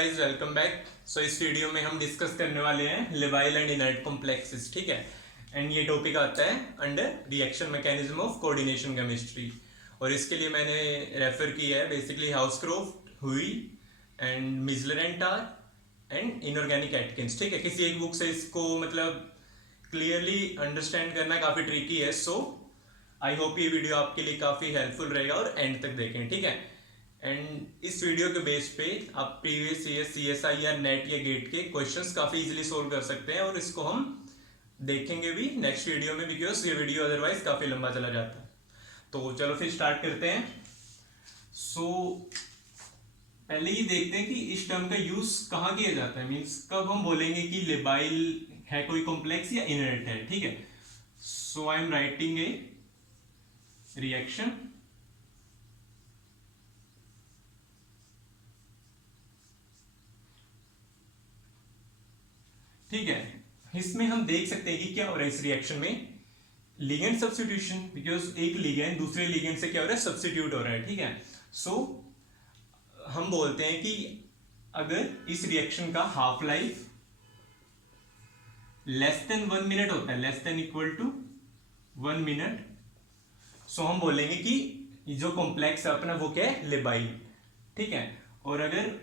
Guys, welcome back. सो इस video में हम डिस्कस करने वाले हैं लेबाइल एंड इनर्ट कॉम्प्लेक्सेस, ठीक है। एंड ये टॉपिक आता है under reaction mechanism of coordination chemistry, और इसके लिए मैंने रेफर किया है बेसिकली हाउसक्रोफ्ट, हुई and Miessler and Tarr and inorganic Atkins, ठीक है। किसी एक बुक से इसको मतलब क्लियरली अंडरस्टैंड करना काफ़ी ट्रिकी है। सो आई होप ये वीडियो आपके लिए काफ़ी हेल्पफुल रहेगा और एंड तक देखें, ठीक है। एंड इस वीडियो के बेस पे आप प्रीवियस ईयर CSI या नेट या गेट के क्वेश्चंस काफ़ी इजीली सोल्व कर सकते हैं, और इसको हम देखेंगे भी नेक्स्ट वीडियो में, बिकॉज ये वीडियो अदरवाइज काफ़ी लंबा चला जाता है। तो चलो फिर स्टार्ट करते हैं। सो पहले ये देखते हैं कि इस टर्म का यूज कहाँ किया जाता है, मीन्स कब हम बोलेंगे कि लेबाइल है कोई कॉम्प्लेक्स या इनर्ट है, ठीक है। So I am writing a reaction ठीक है। इसमें हम देख सकते हैं कि क्या हो रहा है इस रिएक्शन में, लिगेंड सब्स्टिट्यूशन, बिकॉज एक लिगेंड दूसरे लिगेंड से क्या हो रहा है, सब्स्टिट्यूट हो रहा है, ठीक है। सो हम बोलते हैं कि अगर इस रिएक्शन का half life less than 1 minute होता है, less than equal to 1 minute, so हम बोलेंगे कि जो कॉम्प्लेक्स है अपना वो क्या है, लेबाइल, ठीक है। और अगर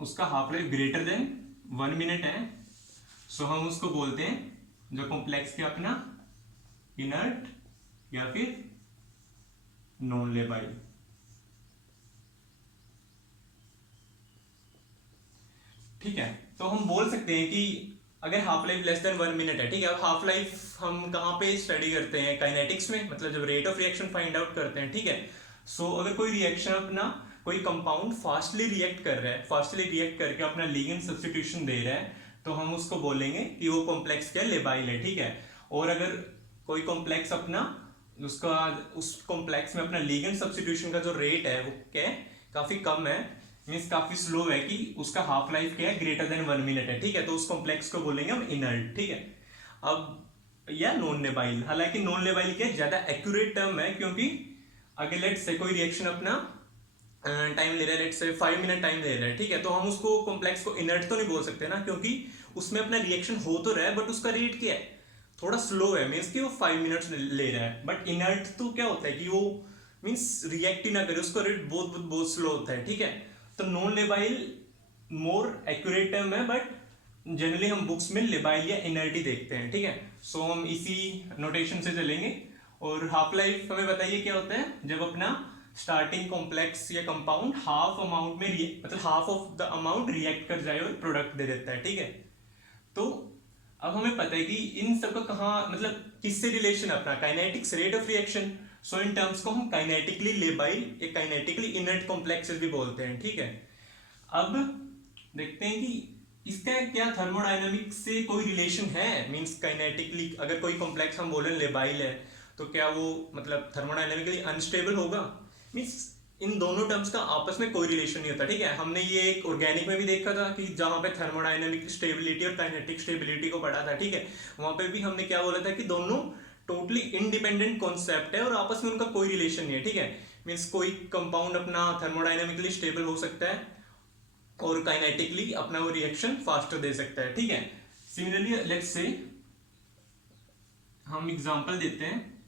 उसका half life greater than 1 minute है, सो हम उसको बोलते हैं जो कॉम्प्लेक्स के अपना इनर्ट या फिर नॉन लेबाइल, ठीक है। तो हम बोल सकते हैं कि अगर half life less than 1 minute है, ठीक है। अब हाफ लाइफ हम कहाँ पे स्टडी करते हैं, काइनेटिक्स में, मतलब जब rate of reaction find out करते हैं, ठीक है। सो अगर कोई रिएक्शन अपना कोई कंपाउंड फास्टली रिएक्ट कर रहा है, फास्टली रिएक्ट करके अपना लिगेंड सब्स्टिट्यूशन दे रहा है, तो हम उसको बोलेंगे कि वो कॉम्प्लेक्स क्या, लेबाइल है, ठीक है। और अगर कोई कॉम्प्लेक्स अपना उसका उस कॉम्प्लेक्स में अपना लिगेंड सब्स्टिट्यूशन का जो रेट है वो क्या है, काफी कम है, मीन्स काफी स्लो है, कि उसका हाफ लाइफ क्या है, ग्रेटर देन 1 मिनट है, ठीक है। तो उस कॉम्प्लेक्स को बोलेंगे हम इनर्ट, ठीक है। अब या नॉन लेबाइल, हालांकि नॉन लेबाइल क्या ज्यादा एक्यूरेट टर्म है, क्योंकि अगर लेट से कोई रिएक्शन अपना टाइम ले रहा है, लेट से 5 मिनट टाइम ले रहा है, ठीक है, तो हम उसको कॉम्प्लेक्स को इनर्ट तो नहीं बोल सकते ना, क्योंकि उसमें अपना रिएक्शन हो तो रहा है बट उसका रेट क्या है, थोड़ा स्लो है, मीन्स कि वो 5 मिनट्स ले रहा है। बट इनर्ट तो क्या होता है कि वो मीन्स रिएक्ट ही ना करे, उसका रेट बहुत बहुत बहुत स्लो होता है, ठीक है। तो non labile more accurate term है, बट जनरली हम बुक्स में लेबाइल या इनर्ट ही देखते हैं, ठीक है। सो हम इसी नोटेशन से चलेंगे। और हाफ लाइफ हमें बताइए क्या होता है, जब अपना स्टार्टिंग कॉम्प्लेक्स या कंपाउंड हाफ अमाउंट में मतलब half of the amount react कर जाए और प्रोडक्ट दे देता है, ठीक है। तो अब हमें पता है कि इन सब का कहाँ मतलब किससे रिलेशन है अपना, kinetics, rate of reaction. So in terms को हम काइनेटिकली लेबाइल या काइनेटिकली इनर्ट कॉम्प्लेक्सेस भी बोलते हैं, ठीक है। अब देखते हैं कि इसका क्या थर्मोडायनामिक्स से कोई रिलेशन है, मींस काइनेटिकली अगर कोई कॉम्प्लेक्स हम बोलें लेबाइल है, तो क्या वो मतलब थर्मोडायनामिकली अनस्टेबल होगा, मींस इन दोनों टर्म्स का आपस में कोई रिलेशन नहीं होता, ठीक है। हमने ये एक ऑर्गेनिक में भी देखा था कि जहां पे थर्मोडायनामिक स्टेबिलिटी और काइनेटिक स्टेबिलिटी को पढ़ा था, ठीक है। वहां पे भी हमने क्या बोला था कि दोनों टोटली इंडिपेंडेंट कॉन्सेप्ट है और आपस में उनका कोई रिलेशन नहीं है, ठीक है। मीन्स कोई कंपाउंड अपना थर्मोडायनामिकली स्टेबल हो सकता है और काइनेटिकली अपना वो रिएक्शन फास्टर दे सकता है, ठीक है। सिमिलरली लेट्स से हम एग्जांपल देते हैं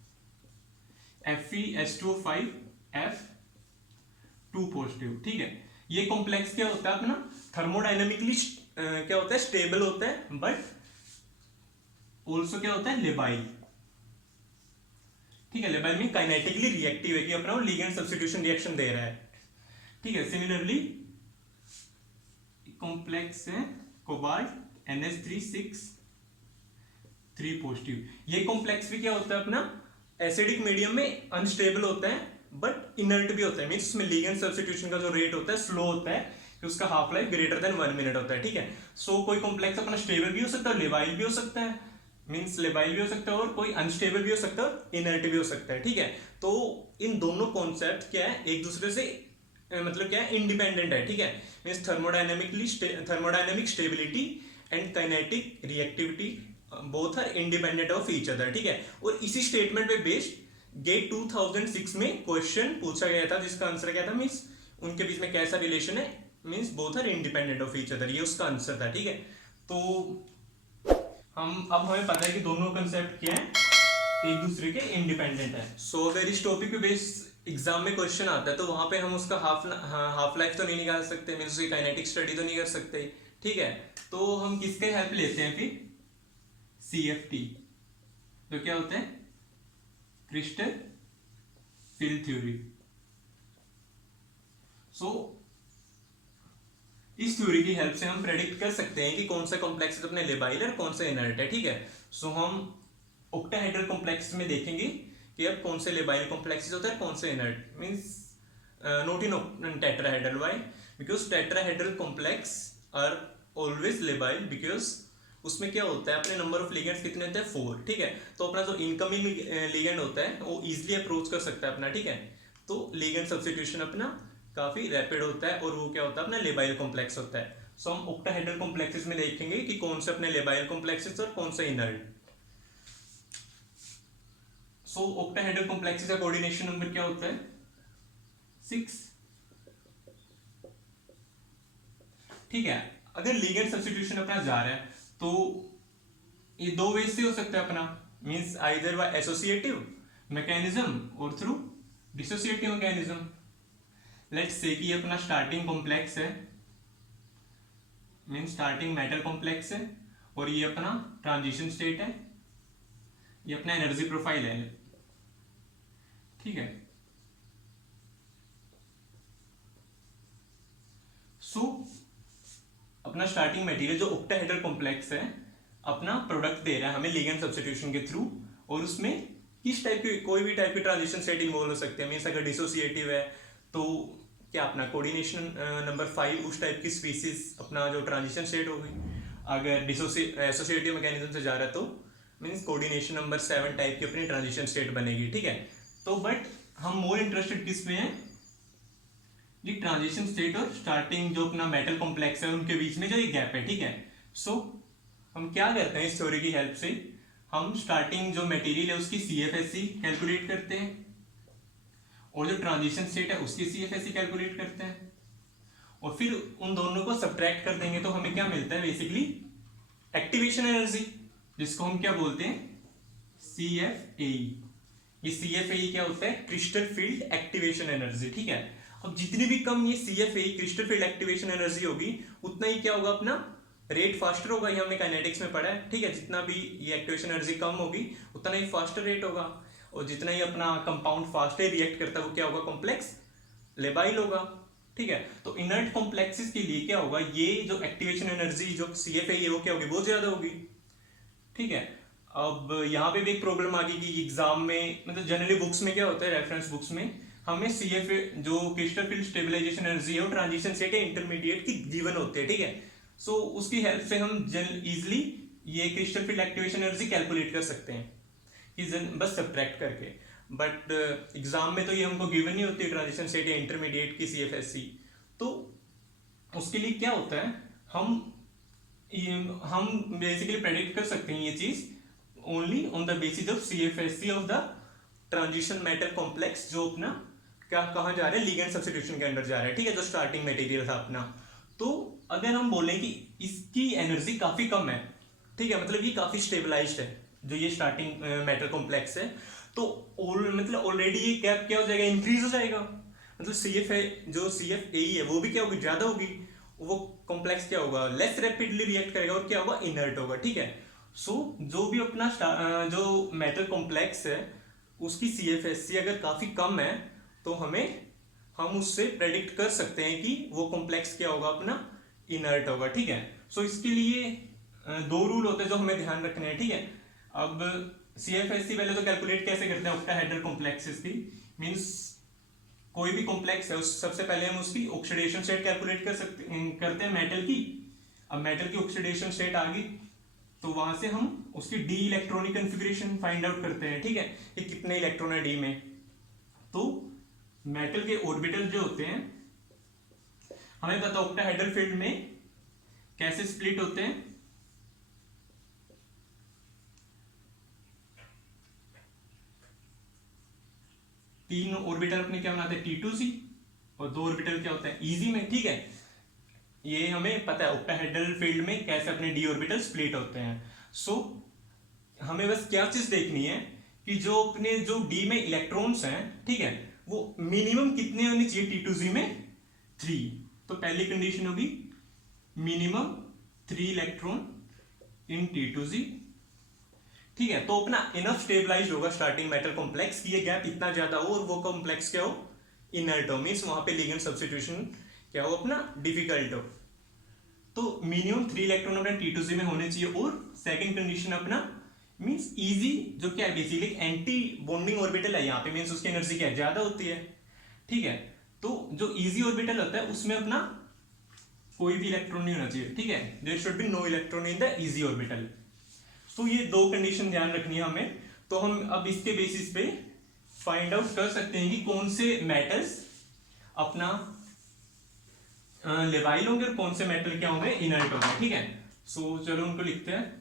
FeS2O5 F2 पॉजिटिव, ठीक है। ये कॉम्प्लेक्स क्या होता है अपना, थर्मोडायनामिकली क्या होता है, स्टेबल होता है, बट ऑल्सो क्या होता है, लेबाइल, ठीक है। लेबाइल में काइनेटिकली रिएक्टिव है कि अपना वो लिगेंड सब्स्टिट्यूशन रिएक्शन दे रहा है, ठीक है। सिमिलरली कॉम्प्लेक्स है कोबाल्ट NH3 पॉजिटिव, ये कॉम्प्लेक्स भी क्या होता है अपना एसिडिक मीडियम में अनस्टेबल होता है बट इनर्ट भी होता है, मींस उसमें लिगेंड सब्स्टिट्यूशन का जो रेट होता है स्लो होता है, कि उसका half life greater than 1 minute होता है, ठीक है। सो कोई कॉम्प्लेक्स अपना स्टेबल भी हो सकता है, लेबाइल भी हो सकता है, मींस लेबाइल भी हो सकता है, और कोई अनस्टेबल भी हो सकता है और इनर्ट भी हो सकता है, ठीक है। तो इन दोनों कॉन्सेप्ट क्या है, एक दूसरे से मतलब क्या है, इंडिपेंडेंट है, ठीक है। Means thermodynamic stability and kinetic reactivity both are independent of each other, ठीक है। और इसी स्टेटमेंट पे बेस्ड गेट 2006 में क्वेश्चन पूछा गया था, जिसका आंसर क्या था, मींस उनके बीच में कैसा रिलेशन है, means both are independent of each other, ये उसका आंसर था, ठीक है। तो हमें पता है कि दोनों कंसेप्ट क्या है, एक दूसरे के इंडिपेंडेंट है। सो अगर इस टॉपिक पे बेस एग्जाम में क्वेश्चन आता है तो वहां पे हम उसका हाफ लाइफ तो नहीं निकाल सकते, मीन्स उसकी काइनेटिक स्टडी तो नहीं कर सकते, ठीक है। तो हम किसके हेल्प लेते हैं फिर, CFT, तो क्या होता है, क्रिस्टल फील्ड थ्योरी। सो इस थ्योरी की हेल्प से हम प्रेडिक्ट कर सकते हैं कि कौन सा कॉम्प्लेक्स अपने लेबाइल और कौन सा इनर्ट है, ठीक है। सो हम ऑक्टाहेड्रल कॉम्प्लेक्स में देखेंगे कि अब कौन से लेबाइल कॉम्प्लेक्सेस होता है, कौन से inert, means not in tetrahedral. Why? Because tetrahedral complex are always labile, because उसमें क्या होता है, अपने नंबर ऑफ लिगेंड्स कितने होते हैं, 4, ठीक है। तो अपना जो इनकमिंग लिगेंड होता है वो इजिली अप्रोच कर सकता है अपना, ठीक है। तो लिगेंड सब्स्टिट्यूशन अपना काफी रैपिड होता है, और वो क्या होता है, अपना लेबाइल कॉम्प्लेक्स होता है। सो हम ऑक्टाहेड्रल कॉम्प्लेक्सेस में देखेंगे कि कौन से अपने लेबाइल कॉम्प्लेक्सेस और कौन से इनर्ट। सो ऑक्टाहेड्रल कॉम्प्लेक्सेस का कोऑर्डिनेशन नंबर क्या होता है, 6, ठीक है। अगर लिगेंड सब्स्टिट्यूशन अपना जा रहा है तो ये दो वे से हो सकता है अपना, means either by associative mechanism और through dissociative mechanism. Let's say कि ये अपना स्टार्टिंग कॉम्प्लेक्स है, मींस स्टार्टिंग मेटल कॉम्प्लेक्स है, और ये अपना ट्रांजिशन स्टेट है, ये अपना एनर्जी प्रोफाइल है, ठीक है। सो अपना स्टार्टिंग मटेरियल जो ऑक्टाहेड्रल कॉम्प्लेक्स है अपना प्रोडक्ट दे रहा है हमें लिगेंड सब्स्टिट्यूशन के थ्रू, और उसमें किस टाइप की, कोई भी टाइप की ट्रांजिशन स्टेट इन्वॉल्व हो सकते हैं। मीन्स अगर डिसोसिएटिव है तो क्या अपना कोऑर्डिनेशन नंबर 5 उस टाइप की स्पीसीज अपना जो ट्रांजिशन स्टेट होगी। अगर एसोसिएटिव मैकेनिज्म से जा रहा है तो मीन्स कोऑर्डिनेशन नंबर 7 टाइप की अपनी ट्रांजिशन स्टेट बनेगी, ठीक है। तो बट हम मोर इंटरेस्टेड किस में है, ये ट्रांजिशन स्टेट और स्टार्टिंग जो अपना मेटल कॉम्प्लेक्स है उनके बीच में जो ये गैप है, ठीक है। सो हम क्या करते हैं इस थ्योरी की हेल्प से, हम स्टार्टिंग जो मटेरियल है उसकी CFSE कैलकुलेट करते हैं, और जो ट्रांजिशन स्टेट है उसकी CFSE कैलकुलेट करते हैं, और फिर उन दोनों को सब्ट्रैक्ट कर देंगे तो हमें क्या मिलता है, बेसिकली एक्टिवेशन एनर्जी, जिसको हम क्या बोलते हैं, CFAE। ये CFAE क्या होता है, क्रिस्टल फील्ड एक्टिवेशन एनर्जी, ठीक है। अब जितनी भी कम ये CFAE crystal field activation energy होगी उतना ही क्या होगा, अपना रेट फास्टर होगा, ये हमने काइनेटिक्स में पढ़ा है, ठीक है। जितना भी ये एक्टिवेशन एनर्जी कम होगी उतना ही फास्टर रेट होगा, और जितना ही अपना कंपाउंड फास्टर रिएक्ट करता है वो क्या होगा, कॉम्प्लेक्स लेबाइल होगा, ठीक है। तो इनर्ट कॉम्प्लेक्सेस के लिए क्या होगा, ये जो एक्टिवेशन एनर्जी जो CFAE है वो क्या होगी, बहुत ज्यादा होगी, ठीक है। अब यहाँ पे भी एक प्रॉब्लम आ गई कि एग्जाम में, मतलब जनरली बुक्स में क्या होता है, रेफरेंस बुक्स में हमें CFA जो क्रिस्टल फील्ड स्टेबलाइजेशन एनर्जी है वो ट्रांजिशन स्टेट है इंटरमीडिएट की गिवन होती है, ठीक है। सो उसकी हेल्प से हम इजिली ये crystal field activation energy calculate कर सकते हैं कि बस सब्ट्रैक्ट करके। बट एग्जाम में तो ये हमको गिवन नहीं होती ट्रांजिशन स्टेट या इंटरमीडिएट की CFSE। तो उसके लिए क्या होता है, हम बेसिकली प्रेडिक्ट कर सकते हैं ये चीज only on the basis of CFSE of the transition metal complex, जो अपना क्या कहाँ जा रहा है, लिगेंड सब्स्टिट्यूशन के अंदर जा रहा है, ठीक है, जो स्टार्टिंग मटेरियल था अपना। तो अगर हम बोलें कि इसकी एनर्जी काफी कम है, ठीक है, मतलब ये काफी स्टेबलाइज्ड है जो ये स्टार्टिंग मेटल कॉम्प्लेक्स है, तो मतलब ऑलरेडी ये गैप क्या हो जाएगा, इंक्रीज हो जाएगा, मतलब जो CFAE है वो भी क्या होगी, ज्यादा होगी, वो कॉम्प्लेक्स क्या होगा, लेस रैपिडली रिएक्ट करेगा और क्या होगा, इनर्ट होगा, ठीक है। सो जो भी अपना जो मेटल कॉम्प्लेक्स है उसकी CFSE अगर काफी कम है तो हम उससे प्रेडिक्ट कर सकते हैं कि वो कॉम्प्लेक्स क्या होगा, अपना इनर्ट होगा, ठीक है। सो इसके लिए दो रूल होते हैं जो हमें ध्यान रखने हैं, ठीक है। अब CFSE पहले तो कैलकुलेट कैसे करते हैं ऑक्टाहेड्रल कॉम्प्लेक्सेस की, मींस कोई भी कॉम्प्लेक्स है उस सबसे पहले हम उसकी ऑक्सीडेशन स्टेट कैलकुलेट करते हैं मेटल की। अब मेटल की ऑक्सीडेशन स्टेट आ गई तो वहां से हम उसकी D electronic configuration find out करते हैं, ठीक है, कि कितने इलेक्ट्रॉन है डी में। तो मेटल के ऑर्बिटल जो होते हैं हमें पता ऑक्टाहेड्रल फील्ड में कैसे स्प्लिट होते हैं, तीन ऑर्बिटल अपने क्या बनाते हैं, T2C, और दो ऑर्बिटल क्या होता है, Eg में, ठीक है। ये हमें पता है ऑक्टाहेड्रल फील्ड में कैसे अपने डी ऑर्बिटल स्प्लिट होते हैं। सो हमें बस क्या चीज देखनी है कि जो अपने जो डी में इलेक्ट्रॉन्स हैं, ठीक है, वो मिनिमम कितने होने चाहिए T2Z में, 3। तो पहली कंडीशन होगी मिनिमम 3 इलेक्ट्रॉन इन T2Z, ठीक है। तो अपना इनफ स्टेबलाइज होगा स्टार्टिंग मेटल कॉम्प्लेक्स की ये गैप इतना ज्यादा हो और वो कॉम्प्लेक्स क्या हो, इनर्ट हो, मीन्स वहां पे लिगेंड सब्स्टिट्यूशन क्या हो अपना डिफिकल्ट हो। तो मिनिमम 3 इलेक्ट्रॉन अपना T2Z में होने चाहिए। और सेकंड कंडीशन अपना मींस इजी, जो क्या है बेसिकली एंटी बॉन्डिंग ऑर्बिटल है यहाँ पे, मींस उसकी एनर्जी क्या है, ज्यादा होती है, ठीक है। तो जो इजी ऑर्बिटल होता है उसमें अपना कोई भी इलेक्ट्रॉन नहीं होना चाहिए, ठीक है, there should be no electron in the eg orbital. तो ये दो कंडीशन ध्यान रखनी है हमें। तो हम अब इसके बेसिस पे फाइंड आउट कर सकते हैं कि कौन से मेटल्स अपना लेवाइल होंगे और कौन से मेटल क्या होंगे, इनर्ट होंगे, ठीक है। सो चलो उनको लिखते हैं।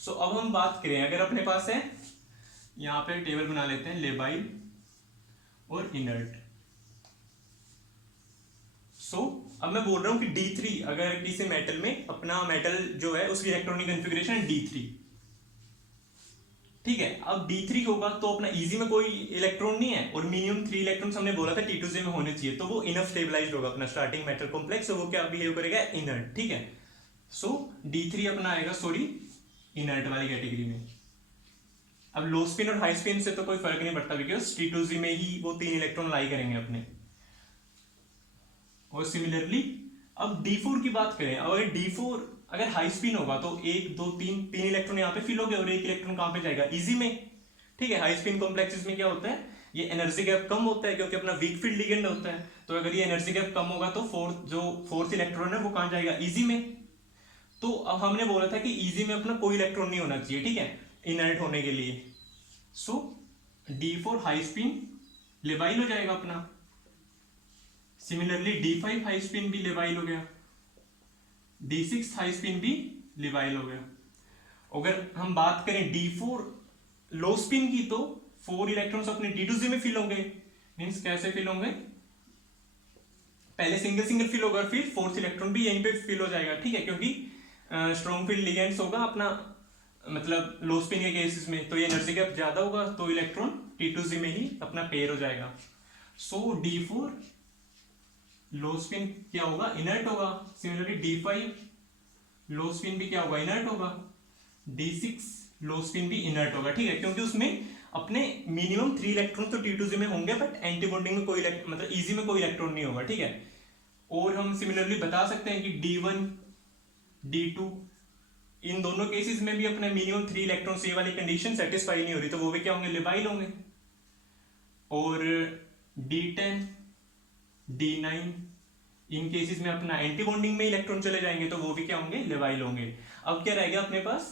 सो अब हम बात करें, अगर अपने पास है यहां पे टेबल बना लेते हैं लेबाइल और इनर्ट। सो अब मैं बोल रहा हूं कि D3 अगर किसी मेटल में अपना मेटल जो है उसकी इलेक्ट्रॉनिक कॉन्फ़िगरेशन D3, ठीक है। अब D3 होगा तो अपना इजी में कोई इलेक्ट्रॉन नहीं है और मिनिमम 3 इलेक्ट्रॉन्स हमने बोला था T2Z में होने चाहिए, तो वो इनफ स्टेबलाइज्ड होगा अपना स्टार्टिंग मेटल कॉम्प्लेक्स, तो वो क्या बिहेव करेगा, इनर्ट, ठीक है। सो D3 अपना आएगा सॉरी इनर्ट वाली कैटेगरी में। अब लो स्पिन और हाई स्पिन से तो कोई फर्क नहीं पड़ता बिकॉज T2Z में ही वो 3 इलेक्ट्रॉन लाई करेंगे अपने। और सिमिलरली अब D4 की बात करें, अगर D4 अगर हाई स्पिन होगा तो 1 2 3 इलेक्ट्रॉन यहाँ पे फिल हो गए और 1 इलेक्ट्रॉन कहां पे जाएगा, इजी में, ठीक है। हाई स्पिन कॉम्प्लेक्सेस में क्या होता है, ये एनर्जी गैप कम होता है क्योंकि अपना वीक फील्ड लिगेंड होता है। तो अगर ये एनर्जी गैप कम होगा तो फोर्थ इलेक्ट्रॉन है वो कहां जाएगा, इजी में। तो अब हमने बोला था कि इजी में अपना कोई इलेक्ट्रॉन नहीं होना चाहिए, ठीक है, इनर्ट होने के लिए। सो D4 हाई स्पिन लेवाइल हो जाएगा अपना। सिमिलरली D5 हाई स्पिन भी लेवाइल हो गया, D6 हाई स्पिन भी लेवाइल हो गया। अगर हम बात करें D4 लो स्पिन की तो 4 इलेक्ट्रॉन्स अपने D2Z में फिल होंगे। मींस कैसे फिल होंगे, पहले सिंगल सिंगल फिल होगा फिर फोर्थ इलेक्ट्रॉन भी यहीं पे फिल हो जाएगा, ठीक है, क्योंकि स्ट्रॉन्ग फील्ड लिगेंड्स होगा अपना मतलब लो स्पिन के केसेस में, तो ये एनर्जी गैप ज्यादा होगा तो इलेक्ट्रॉन T2Z में ही अपना पेयर हो जाएगा। सो D4 लो स्पिन क्या होगा, इनर्ट होगा। सिमिलरली D5 लो स्पिन भी क्या होगा, इनर्ट होगा। D6 लो स्पिन भी इनर्ट होगा, ठीक है, क्योंकि उसमें अपने मिनिमम 3 इलेक्ट्रॉन तो T2Z में होंगे बट एंटी बॉन्डिंग में कोई मतलब इजी में कोई इलेक्ट्रॉन नहीं होगा, ठीक है। और हम सिमिलरली बता सकते हैं कि D1 D2 इन दोनों केसेस में भी अपने मिनिमम 3 इलेक्ट्रॉन ये वाली कंडीशन सेटिस्फाई नहीं हो रही, तो वो भी क्या होंगे, लेबाइल होंगे। और D10 D9 इन केसेस में अपना एंटी बॉन्डिंग में इलेक्ट्रॉन चले जाएंगे, तो वो भी क्या होंगे, लेवाइल होंगे। अब क्या रहेगा अपने पास,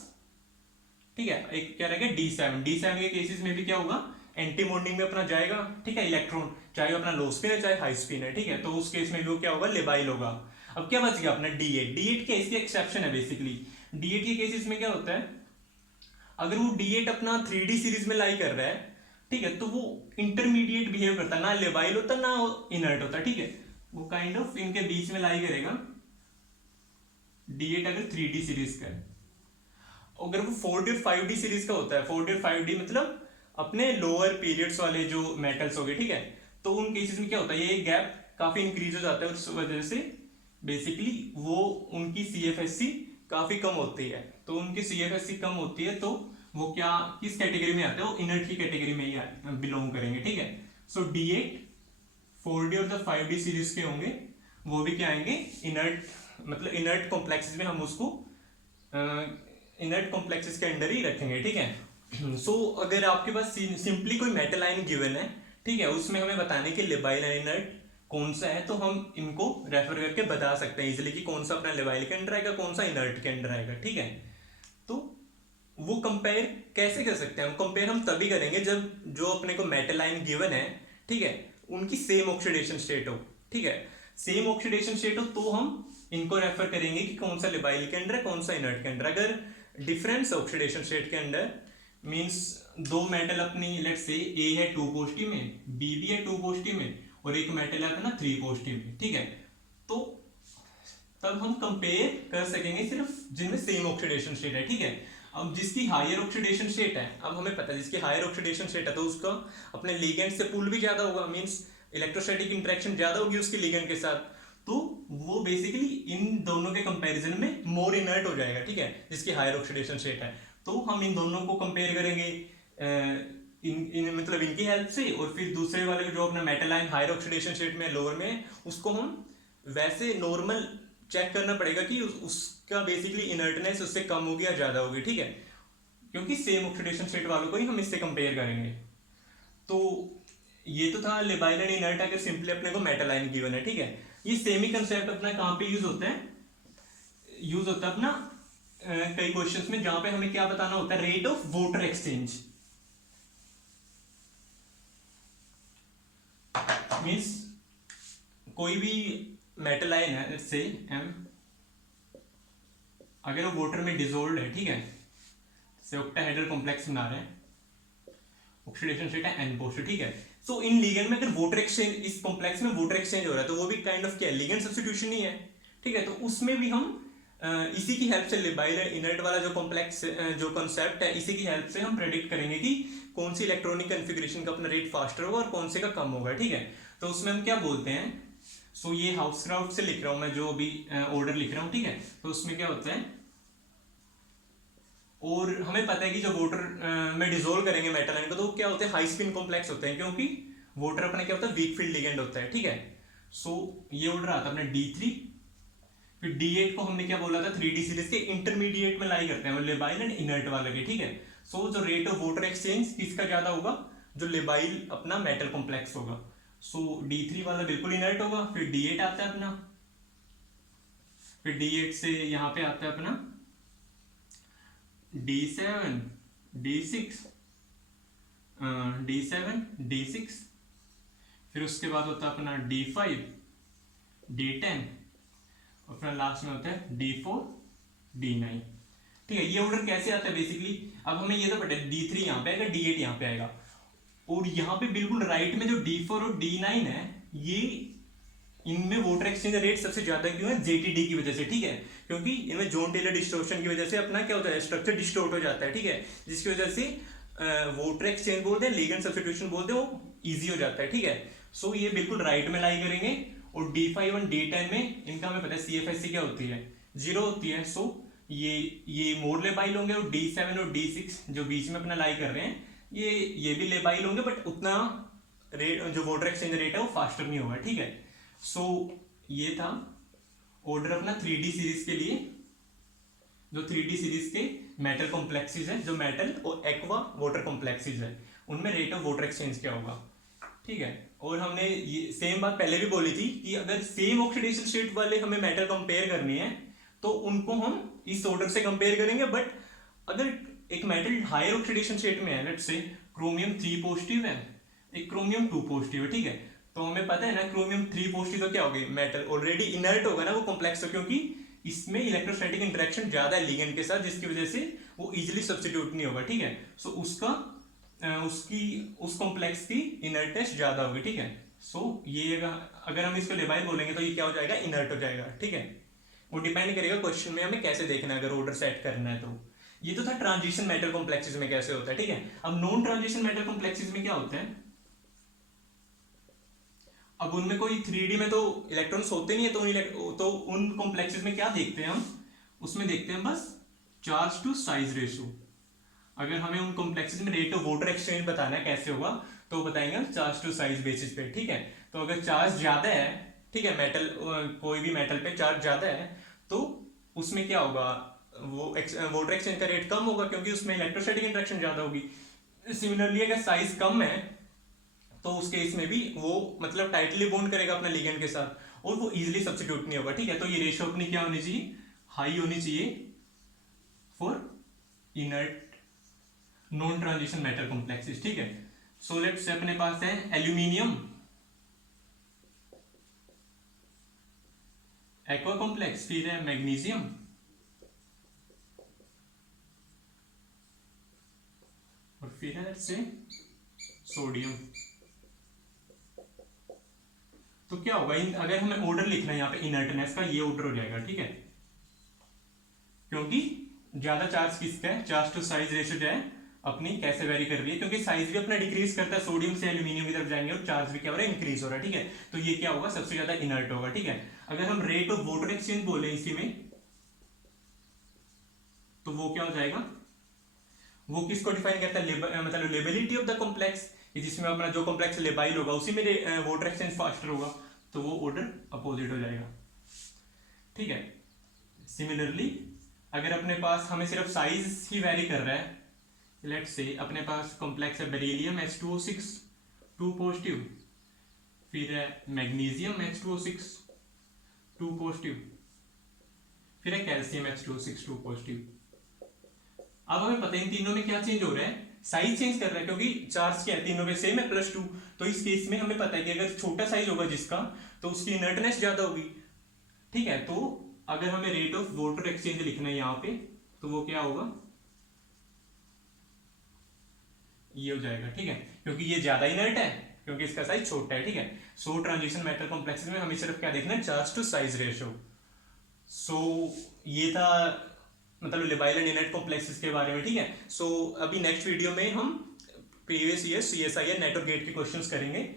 ठीक है, एक क्या रहेगा D7 के केसेस में भी क्या होगा, एंटी बॉन्डिंग में अपना जाएगा, ठीक है, इलेक्ट्रॉन, चाहे अपना लो स्पिन है चाहे हाई स्पिन है, ठीक है, तो उस केस में भी वो क्या होगा, लेबाइल होगा। अब क्या बच गया अपना D8 क्या इसकी एक्सेप्शन है बेसिकली। D8 के केसेस में क्या होता है, अगर वो D8 अपना 3D सीरीज में लाई कर रहा है, ठीक है, तो वो इंटरमीडिएट बिहेव करता है, ना लेबाइल होता ना इनर्ट होता, ठीक है, वो काइंड ऑफ इनके बीच में लाई करेगा D8 अगर 3D सीरीज का है। अगर वो 4D और 5D सीरीज का होता है, 4D और 5D मतलब अपने लोअर पीरियड्स वाले जो मेटल्स हो गए, ठीक है, तो उन केसेस में क्या होता है, ये गैप काफी इंक्रीज हो जाता है, उस वजह से बेसिकली वो उनकी CFSC काफी कम होती है। तो उनकी CFSC कम होती है तो वो क्या किस कैटेगरी में आते हैं, वो इनर्ट की कैटेगरी में ही बिलोंग करेंगे, ठीक है। सो D8 4D और 5D सीरीज के होंगे, वो भी क्या आएंगे, इनर्ट, मतलब इनर्ट कॉम्प्लेक्सेस में हम उसको इनर्ट कॉम्प्लेक्सेस के अंडर ही रखेंगे, ठीक है। सो अगर आपके पास सिंपली कोई मेटल आयन गिवन है, ठीक है, उसमें हमें बताने के लेबाइल एंड इनर्ट कौन सा है, तो हम इनको रेफर करके बता सकते हैं इजीली कि कौन सा अपना लेबाइल के अंडर आएगा, कौन सा इनर्ट के अंडर आएगा, ठीक है। तो वो कंपेयर कैसे कर सकते हैं हम, कंपेयर हम तभी करेंगे जब जो अपने को मेटल आयन गिवन है, ठीक है, उनकी सेम ऑक्सीडेशन स्टेट हो, ठीक है, सेम ऑक्सीडेशन स्टेट हो तो हम इनको रेफर करेंगे कि कौन सा लेबाइल के अंडर है, कौन सा इनर्ट के अंडर। अगर डिफरेंस ऑक्सीडेशन स्टेट के अंडर मींस दो मेटल अपनी लेट्स से ए है 2 पॉजिटिव में, बी भी है 2 पॉजिटिव में और एक मेटल है अपना 3 पॉजिटिव में, ठीक है, तो तब हम कंपेयर कर सकेंगे सिर्फ जिनमें सेम ऑक्सीडेशन स्टेट है, ठीक है। अब जिसकी हायर ऑक्सीडेशन स्टेट है, अब हमें पता है जिसकी हायर ऑक्सीडेशन स्टेट है तो उसका अपने लिगेंड से पुल भी ज्यादा होगा, मींस इलेक्ट्रोस्टैटिक इंटरेक्शन ज्यादा होगी उसके लिगेंड के साथ, तो वो बेसिकली इन दोनों के कंपैरिजन में मोर इनर्ट हो जाएगा, ठीक है, जिसकी हायर ऑक्सीडेशन स्टेट है। तो हम इन दोनों को कंपेयर करेंगे इन मतलब इनकी हेल्प से, और फिर दूसरे वाले जो अपना metal ion higher oxidation state में लोअर में, उसको हम वैसे नॉर्मल चेक करना पड़ेगा कि उसका बेसिकली इनर्टनेस उससे कम होगी या ज्यादा होगी, ठीक है, क्योंकि सेम ऑक्सीडेशन स्टेट वालों को ही हम इससे कंपेयर करेंगे। तो ये तो था लेबाइल एंड इनर्ट, अगर सिंपली अपने को मेटल आयन गिवन है, ठीक है। ये सेम ही कंसेप्ट अपना कहाँ पे यूज होता है, यूज होता है अपना कई क्वेश्चंस में जहां पे हमें क्या बताना होता है, rate of water exchange. Means कोई भी मेटल आयन है से एम, अगर वो वाटर में डिजोल्व है, ठीक है, से ऑक्टाहेड्रल कॉम्प्लेक्स बना रहे हैं, ऑक्सीडेशन स्टेट है एन पोस्ट, ठीक है। सो इन लिगेंड में अगर वाटर एक्सचेंज, इस कॉम्प्लेक्स में वाटर एक्सचेंज हो रहा है तो वो भी काइंड ऑफ क्या है, लिगेंड सब्स्टिट्यूशन ही है, ठीक है। तो उसमें भी हम इसी की हेल्प से लेबाइल इनर्ट वाला जो कॉम्प्लेक्स जो कॉन्सेप्ट है, इसी की हेल्प से हम प्रेडिक्ट करेंगे कि कौन सी इलेक्ट्रॉनिक कन्फिग्रेशन का अपना रेट फास्टर होगा और कौन से का कम होगा, ठीक है। तो उसमें हम क्या बोलते हैं, सो ये हाउसक्राफ्ट से लिख रहा हूं मैं, जो अभी ऑर्डर लिख रहा हूं, ठीक है। तो उसमें क्या होता है, और हमें पता है कि जब वाटर में डिसोल्व करेंगे मेटल आयन को तो क्या होते हैं, हाई स्पिन कॉम्प्लेक्स होते हैं, क्योंकि वाटर अपना क्या होता है, वीक फील्ड लिगेंड होता है, ठीक है। सो ये ऑर्डर आता है अपना D3, फिर D8 को हमने क्या बोला था, 3D सीरीज के इंटरमीडिएट में लाई करते हैं लेबाइल एंड इनर्ट वाले के, ठीक है। सो जो रेट ऑफ वाटर एक्सचेंज किसका ज्यादा होगा, जो लेबाइल अपना मेटल कॉम्प्लेक्स होगा। सो D3 वाला बिल्कुल इनर्ट होगा, फिर D8 आता है अपना, फिर D8 से यहाँ पे आता है अपना D7 D6 D7 D6, फिर उसके बाद होता है अपना D5 D10, और फिर लास्ट में होता है D4 D9, ठीक है। ये ऑर्डर कैसे आता है बेसिकली, अब हमें ये तो पता है D3 यहाँ पे आएगा, D8 यहाँ पे आएगा, और यहाँ पे बिल्कुल राइट में जो D4 और D9 है, ये इनमें वाटर एक्सचेंज रेट सबसे ज्यादा क्यों है, JTD की वजह से, ठीक है, क्योंकि इनमें जॉन टेलर डिस्टोर्शन की वजह से अपना क्या होता है, स्ट्रक्चर डिस्टोर्ट हो जाता है, ठीक है, जिसकी वजह से वाटर एक्सचेंज बोलते हैं, लिगेंड सब्स्टिट्यूशन बोलते हैं, वो इजी हो जाता है, ठीक है। सो ये बिल्कुल राइट में लाई करेंगे, और D5 और D10 में इनका हमें पता है CFSC क्या होती है, 0 होती है। सो ये मोर लेबाइल होंगे, और D7 और D6 जो बीच में अपना लाई कर रहे हैं, ये भी लेबाइल होंगे, बट उतना रेट जो वाटर एक्सचेंज रेट है वो फास्टर नहीं होगा, ठीक है। सो ये था ऑर्डर अपना 3D सीरीज के लिए, जो 3D सीरीज के मेटल कॉम्प्लेक्सेस है, जो मेटल और एक्वा वाटर कॉम्प्लेक्सेस है, उनमें रेट ऑफ वाटर एक्सचेंज क्या होगा, ठीक है। और हमने ये सेम बात पहले भी बोली थी कि अगर सेम ऑक्सीडेशन स्टेट वाले हमें मेटल कंपेयर करनी है तो उनको हम इस ऑर्डर से कंपेयर करेंगे, बट अगर एक मेटल हायर ऑक्सीडेशन स्टेट में है, लेट्स से क्रोमियम 3 पॉजिटिव है, एक क्रोमियम 2 पॉजिटिव है, ठीक है, तो हमें पता है ना क्रोमियम 3 पॉजिटिव तो क्या होगी, मेटल ऑलरेडी इनर्ट होगा ना, वो कॉम्प्लेक्स हो, क्योंकि इसमें इलेक्ट्रोस्टैटिक इंटरेक्शन ज्यादा है लिगेंड के साथ, जिसकी वजह से वो इजीली सब्स्टिट्यूट नहीं होगा, ठीक है। सो उसका उस कॉम्प्लेक्स की इनर्टनेस ज्यादा होगी, ठीक है। सो ये अगर हम इसको लेबाइल बोलेंगे तो ये क्या हो जाएगा, इनर्ट हो जाएगा, ठीक है। वो डिपेंड करेगा क्वेश्चन में हमें कैसे देखना है, अगर ऑर्डर सेट करना है तो। ये तो था ट्रांजिशन मेटल कॉम्प्लेक्सेस में कैसे होता है, ठीक है। अब नॉन ट्रांजिशन मेटल कॉम्प्लेक्सेस में क्या होता है, अब उनमें कोई 3D में तो इलेक्ट्रॉन्स होते नहीं है, तो उन कॉम्प्लेक्सेस में क्या देखते हैं हम, उसमें देखते हैं बस चार्ज टू साइज रेशो। अगर हमें उन कॉम्प्लेक्सेस में रेट ऑफ वाटर एक्सचेंज बताना है कैसे होगा, तो बताएंगे हम चार्ज टू साइज बेसिस पे, ठीक है। तो अगर चार्ज ज्यादा है, ठीक है, मेटल कोई भी मेटल पे चार्ज ज्यादा है, तो उसमें क्या होगा, वो वाटर एक्सचेंज का रेट कम होगा, क्योंकि उसमें इलेक्ट्रोस्टैटिक इंटरेक्शन ज्यादा होगी। सिमिलरली अगर साइज कम है तो उस केस में भी वो मतलब टाइटली बॉन्ड करेगा अपना लिगेंड के साथ, और वो इजीली सब्स्टिट्यूट नहीं होगा, ठीक है। तो ये रेशियो अपनी क्या होनी चाहिए, हाई होनी चाहिए for inert non transition metal complexes, ठीक है। सो लेट्स से अपने पास है एल्यूमिनियम एक्वा कॉम्प्लेक्स, फिर है मैग्नीशियम, और फिर है से सोडियम। तो क्या होगा, अगर हमें ऑर्डर लिखना है यहाँ पे इनर्टनेस का, ये ऑर्डर हो जाएगा, ठीक है, क्योंकि ज्यादा चार्ज किसका है, चार्ज टू साइज रेशियो जो है अपनी कैसे वेरी कर रही है, क्योंकि साइज भी अपना डिक्रीज करता है, सोडियम से एल्यूमिनियम की तरफ जाएंगे और चार्ज भी क्या हो रहा है, इंक्रीज हो रहा है, ठीक है। तो ये क्या होगा, सबसे ज्यादा इनर्ट होगा, ठीक है। अगर हम रेट ऑफ वाटर एक्सचेंज बोले इसी में, तो वो क्या हो जाएगा, वो किसको डिफाइन करता है, मतलब लेबिलिटी ऑफ द कॉम्प्लेक्स, जिसमें अपना जो कॉम्प्लेक्स लेबाइल होगा उसी में वाटर एक्सचेंज फास्टर होगा, तो वो ऑर्डर अपोजिट हो जाएगा, ठीक है। सिमिलरली अगर अपने पास हमें सिर्फ साइज ही वेरी कर रहा है, लेट्स से अपने पास कॉम्प्लेक्स है बेरिलियम H2O6 2 पॉजिटिव, फिर है मैग्नीशियम H2O6 2 पॉजिटिव, फिर है कैल्शियम H2O6 2 पॉजिटिव। अब हमें पता है इन तीनों में क्या चेंज हो रहा है, साइज चेंज कर रहा है, क्योंकि चार्ज क्या है, तीनों में सेम है +2। तो इस केस में हमें पता है कि अगर छोटा साइज होगा जिसका, तो उसकी इनर्टनेस ज्यादा होगी, ठीक है। तो अगर हमें रेट ऑफ वाटर एक्सचेंज लिखना है यहाँ पे, तो वो क्या होगा, ये हो जाएगा, ठीक है, क्योंकि ये ज्यादा इनर्ट है, क्योंकि इसका साइज छोटा है, ठीक है। सो ट्रांजिशन मेटल कॉम्प्लेक्सेस में हमें सिर्फ क्या देखना है, चार्ज टू साइज रेशियो। सो ये था मतलब लेबाइल एंड इनर्ट कॉम्प्लेक्सेस के बारे में, ठीक है। सो अभी नेक्स्ट वीडियो में हम प्रीवियस ईयर CSIR नेट और गेट के क्वेश्चंस करेंगे,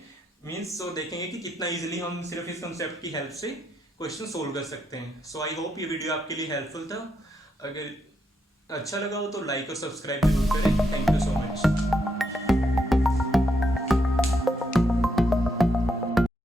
मींस सो देखेंगे कि कितना इजीली हम सिर्फ इस कंसेप्ट की हेल्प से क्वेश्चन सोल्व कर सकते हैं। सो आई होप ये वीडियो आपके लिए हेल्पफुल था। अगर अच्छा लगा हो तो लाइक और सब्सक्राइब जरूर करें। Thank you so much.